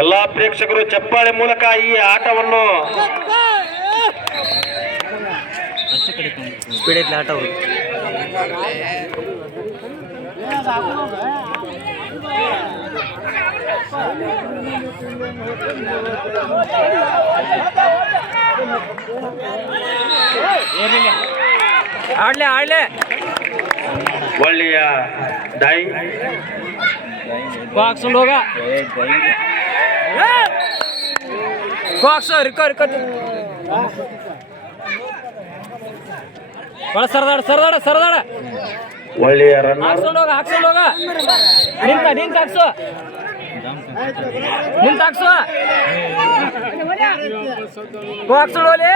ಎಲ್ಲಾ ಪ್ರೇಕ್ಷಕರು ಚಪ್ಪಾಳೆ ಮೂಲಕ ಈ ಆಟವನ್ನು ಸ್ಪೀಡ್ ಐತಿ ಆಟ ಆಡ್ಲೆ ಆಡ್ಲೆ ಒಳ್ಳೆಯ ಡೈ ಬಾಕ್ಸ್ ಹೋಗ ಬಾಕ್ಸ್ ರಿಕೋ ರಿಕೋ ಒಳ ಸರ್ದಾಡ ಸರ್ದಾಡ ಸರ್ದಾಡ ಒಳ್ಳೆಯ ರನ್ ಹಾಕ್ಸ್ಕೊಂಡು ಹೋಗ ನಿಂತ ಹಾಕ್ಸು ನಿಂತ ಹಾಕ್ಸು ಹಾಕ್ಸ್ಕೊಂಡು ಹೋಗ್ಲಿ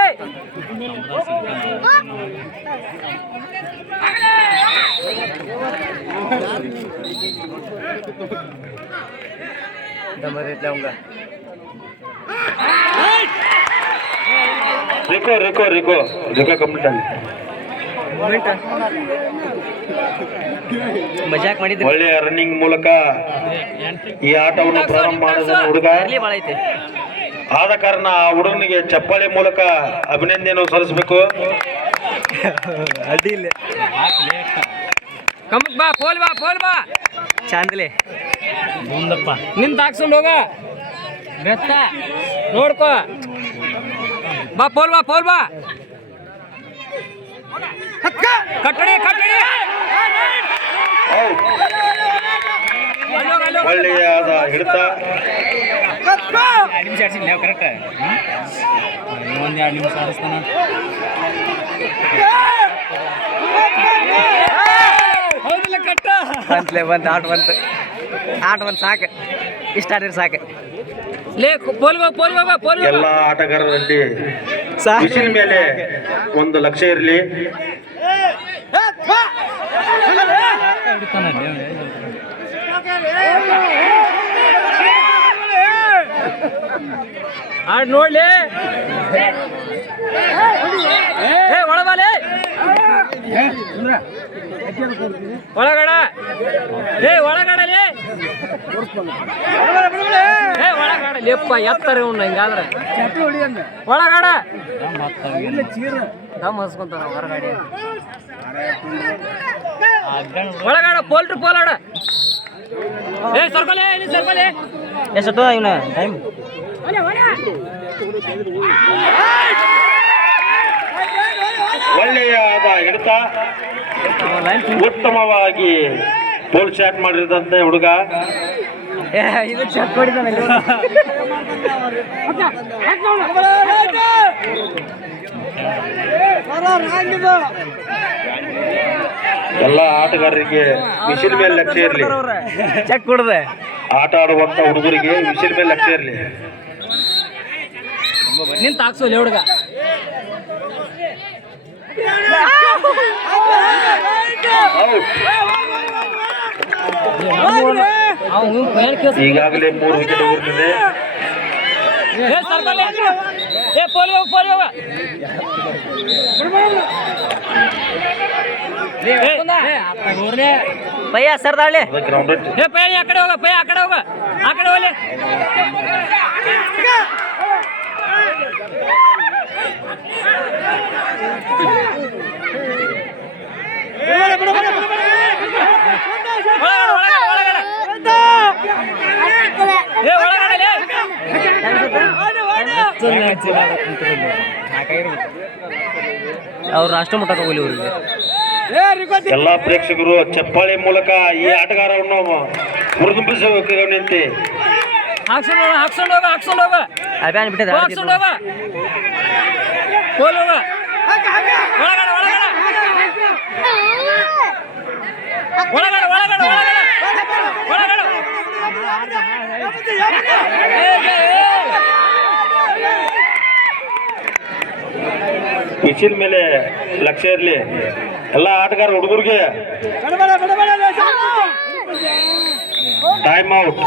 ರಿಕೋ ರಿಕೋ ರಿಕೋ ರಿಕೋ ಕಂಪ್ಲೀಟ್ ಆಗಿ ಮಜಾಕ್ ಮಾಡಿದ್ರಿ. ಒಳ್ಳೆಯ ರನ್ನಿಂಗ್ ಮೂಲಕ ಈ ಆಟವನ್ನು ಪ್ರಾರಂಭ ಮಾಡಿದ ಹುಡುಗ ಆದ ಕಾರಣ ಆ ಹುಡುಗನಿಗೆ ಚಪ್ಪಾಳೆ ಮೂಲಕ ಅಭಿನಂದನೆ ಸಲ್ಲಿಸಬೇಕು. ಅಡ್ಡಿ ಇಲ್ಲ ಕಮ್ಮಕ್ ಬಾ ಪೋಲ್ ಬಾ ಚಾಂದಲೆ ಮುಂದಪ್ಪ ನಿಂತ ಹಾಕ್ಸ್ಕೊಂಡು ಹೋಗ ಬೆತ್ತ ನೋಡ್ಕೋ ಬಾ ಪೋಲ್ ಬಾ ಕಟ್ಟಡಿ ಒಳ್ಳೆಯಾದ ಹಿಡಿತ ಕರೆಕ್ಟ್ ಒಂದ್ 2 ನಿಮಿಷ ಆಡಿಸ್ತಾನ ಹೌದಿಲ್ಲ ಕಟ್ಟ ಬಂತ ಆಟ ಬಂತ ಸಾಕು ಇಷ್ಟ ಆಡಿದ್ರೆ ಸಾಕು ಲೇ ಪೋಲ್ ಎಲ್ಲ ಆಟಗಾರರಲ್ಲಿ ವಿಷಲ್ ಮೇಲೆ 1 ಲಕ್ಷ ಇರಲಿ. ಆಡ್ ನೋಡ್ಲಿ ಒಳಬಾಲೆ ಒಳಗಡ ಒಳಗಡಲಿ ಒಳಗಡಲಿಪ್ಪ ಎತ್ತರ ಹಿಂಗಾದ್ರೆ ಒಳಗಡ ದಮ್ ಹಸ್ಕೊಂತಾರ ಹೊರಗಡೆ ಒಳಗಡ ಪೋಲಾಡ ಸರ್ಕಲೆ ಎಷ್ಟು ಇವನ ಟೈಮ್ ಒಳ್ಳೆಯಾದ ಹಿಡಿತ ಉತ್ತಮವಾಗಿ ಬೋಲ್ ಶಾಟ್ ಮಾಡಿದಂತೆ ಹುಡುಗ ಇದು ಚೆಕ್ ಮಾಡಿದ್ದಾನೆ ಎಲ್ಲ ಆಟಗಾರರಿಗೆ ವಿಷಲ್ ಮೇಲೆ ಲಕ್ಷ್ಯ ಇರಲಿ. ಚೆಕ್ ಕೊಡದೆ ಆಟ ಆಡುವಂತ ಹುಡುಗರಿಗೆ ವಿಷಲ್ ಮೇಲೆ ಲಕ್ಷ್ಯ ಇರಲಿ. ನಿಂತ ಹಾಕ್ಸೋಲಿ ಹುಡುಗ ಈಗಾಗಲೇ 3 ವಿಕೆಟ್ ಹೋಗುತ್ತಿದೆ. ಪಯ್ಯ ಸರ್ದಾಳೆ ಗ್ರೌಂಡ್ ಆ ಕಡೆ ಹೋಗ ಹೋಗ್ಲಿ ಅವ್ರು ರಾಷ್ಟ್ರ ಮಟ್ಟಕ್ಕೆ ಹೋಗ್ಲಿ ಅವ್ರಿಗೆ. ಎಲ್ಲಾ ಪ್ರೇಕ್ಷಕರು ಚಪ್ಪಾಳೆ ಮೂಲಕ ಈ ಆಟಗಾರವನ್ನು ಹುರಿದುಂಬಿಸಬೇಕು. ಹಾಕ್ಸ್ಕೊಂಡು ಹೋಗ ಅಭಿಯಾನ ಬಿಟ್ಟಿದೆ ವಿಷಲ್ ಮೇಲೆ ಲಕ್ಷ್ಯ ಇರಲಿ. ಎಲ್ಲ ಆಟಗಾರ ಹುಡುಗರಿಗೆ ಟೈಮ್ ಔಟ್.